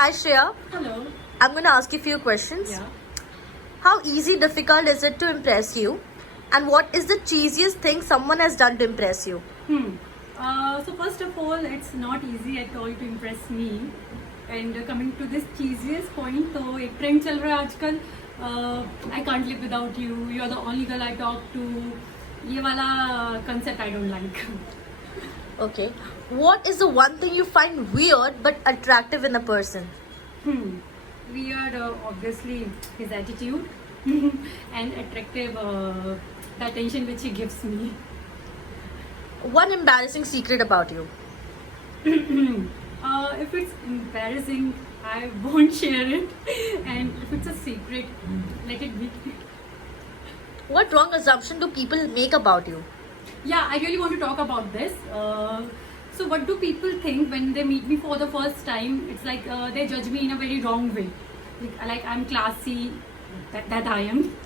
Hi Shreya, Hello. I'm going to ask you a few questions. Yeah. How easy, difficult is it to impress you? And what is the cheesiest thing someone has done to impress you? So first of all, it's not easy at all to impress me. And coming to this cheesiest point, तो एक trend चल रहा है आजकल. I can't live without you. You are the only girl I talk to. ये वाला concept I don't like. Okay. What is the one thing you find weird but attractive in a person? Weird, obviously, his attitude and attractive, the attention which he gives me. One embarrassing secret about you. If it's embarrassing, I won't share it. And if it's a secret, let it be. What wrong assumption do people make about you? Yeah, I really want to talk about this. So what do people think when they meet me for the first time? It's like they judge me in a very wrong way. Like I'm classy, that I am.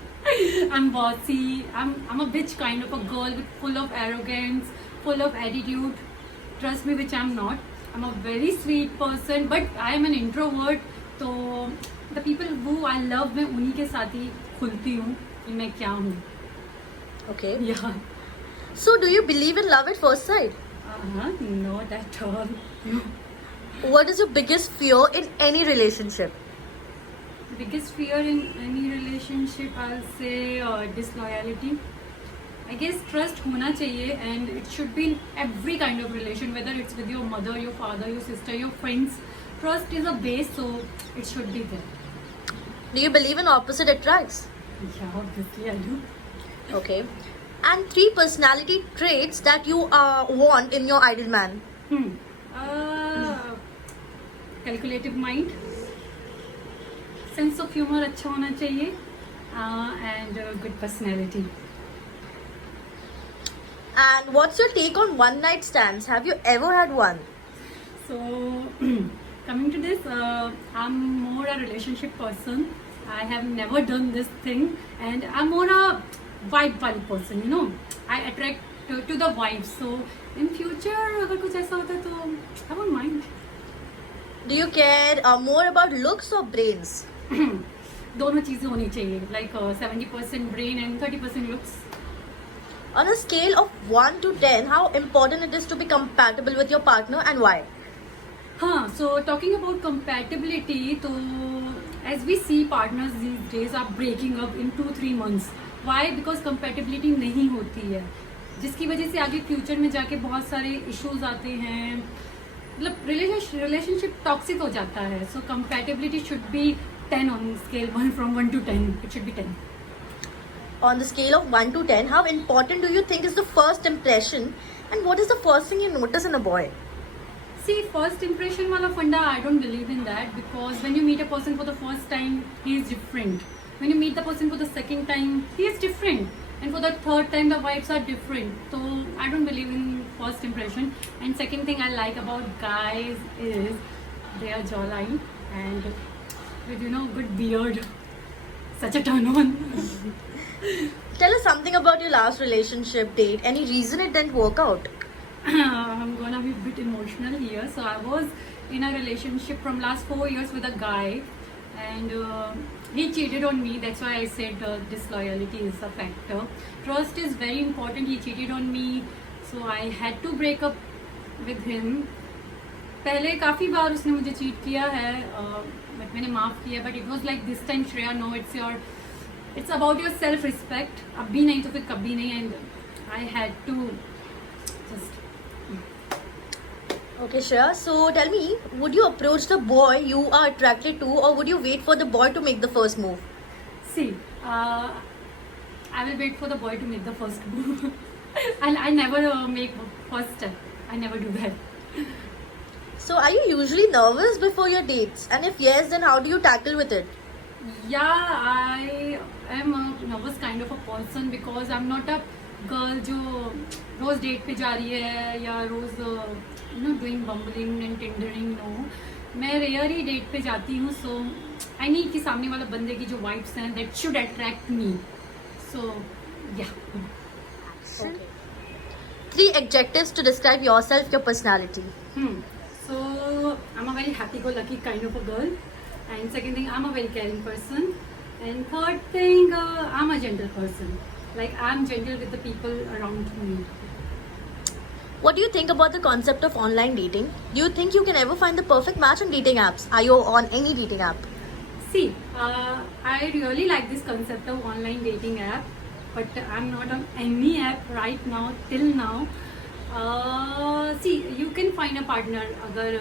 I'm bossy. I'm a bitch kind of a girl with full of arrogance, full of attitude. Trust me, which I'm not. I'm a very sweet person, but I am an introvert. So the people who I love, मैं उन्हीं के साथ ही खुलती हूँ कि मैं क्या हूँ. Okay. Yeah. So, do you believe in love at first sight? Not at all. What is your biggest fear in any relationship? Biggest fear in any relationship, I'll say disloyalty. I guess trust होना चाहिए, and it should be in every kind of relation, whether it's with your mother, your father, your sister, your friends. Trust is a base, so it should be there. Do you believe in opposite attracts? Yeah, obviously I do. Okay. And 3 personality traits that you want in your ideal man. Calculative mind, sense of humor अच्छा होना चाहिए, and good personality. And what's your take on one night stands? Have you ever had one? So, coming to this, I'm more a relationship person. I have never done this thing, and I'm more a vibe person. You know, I attract to the vibe. So, in future, अगर कुछ ऐसा होता है तो I won't mind. Do you care more about looks or brains? दोनों चीजें होनी चाहिए. Like 70% brain and 30% looks. On a scale of 1 to 10, how important it is to be compatible with your partner and why? So talking about compatibility, so as we see partners these days are breaking up in 2-3 months. Why? Because compatibility नहीं होती है, जिसकी वजह से आगे future में जाके बहुत सारे इश्यूज आते हैं. मतलब रिलेशनशिप टॉक्सिक हो जाता है. So compatibility should be 10 on scale 1 from 1 to 10. It should be 10. On the scale of 1 to 10, how important do you think is the first impression? And what is the first thing you notice in a boy? See, first impression wala funda, I don't believe in that, because when you meet a person for the first time, he is different. When you meet the person for the second time, he is different. And for the third time, the vibes are different. So I don't believe in first impression. And second thing I like about guys is their jawline and with, you know, good beard. Such a turn on. Tell us something about your last relationship date. Any reason it didn't work out? I'm gonna be a bit emotional here. So I was in a relationship from last 4 years with a guy, and he cheated on me. That's why I said disloyalty is a factor. Trust is very important. He cheated on me, so I had to break up with him. पहले काफ़ी बार उसने मुझे cheat किया है, but मैंने माफ़ किया. But it was like this time Shreya, no, it's about your self respect. अब भी नहीं तो फिर कभी नहीं. And I had to just. Okay, Shreya. So tell me, would you approach the boy you are attracted to, or would you wait for the boy to make the first move? See, I will wait for the boy to make the first move. And I never make first step. I never do that. So are you usually nervous before your dates? And if yes, then how do you tackle with it? Yeah, I am a nervous kind of a person, because I'm not a girl जो रोज date पे जा रही है या रोज doing bumbling and tindering. No, मैं रेयर ही डेट पे जाती हूँ. सो आई नीड कि सामने वाला बंदे की जो वाइब्स हैं दैट शुड अट्रैक्ट मी. सो या. 3 adjectives to describe yourself, your personality. So I'm a a very happy-go-lucky kind of a girl. And second thing, I'm a very caring person. And third thing, I'm a gentle person. Like, I'm gentle with the people around me. What do you think about the concept of online dating? Do you think you can ever find the perfect match on dating apps? Are you on any dating app? See, I really like this concept of online dating app, but I'm not on any app right now, till now. See, you can find a partner अगर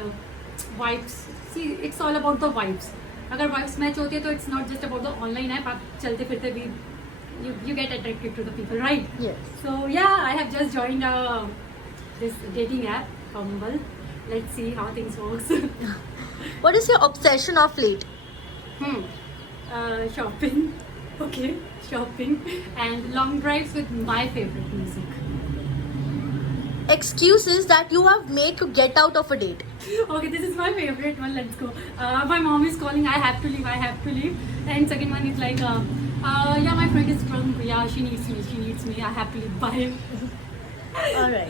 vibes, see, it's all about the vibes. अगर vibes match होती है तो it's not just about the online app. आप चलते फिरते भी you get attracted to the people, right? Yes. So yeah, I have just joined this dating app, Bumble. Let's see how things works. What is your obsession of late? Shopping. Okay, shopping and long drives with my favorite music. Excuses that you have made to get out of a date. Okay, this is my favorite one. Let's go. My mom is calling. I have to leave. I have to leave. And second one is like, yeah, my friend is drunk. Yeah, she needs me. She needs me. I have to leave. Bye. Alright.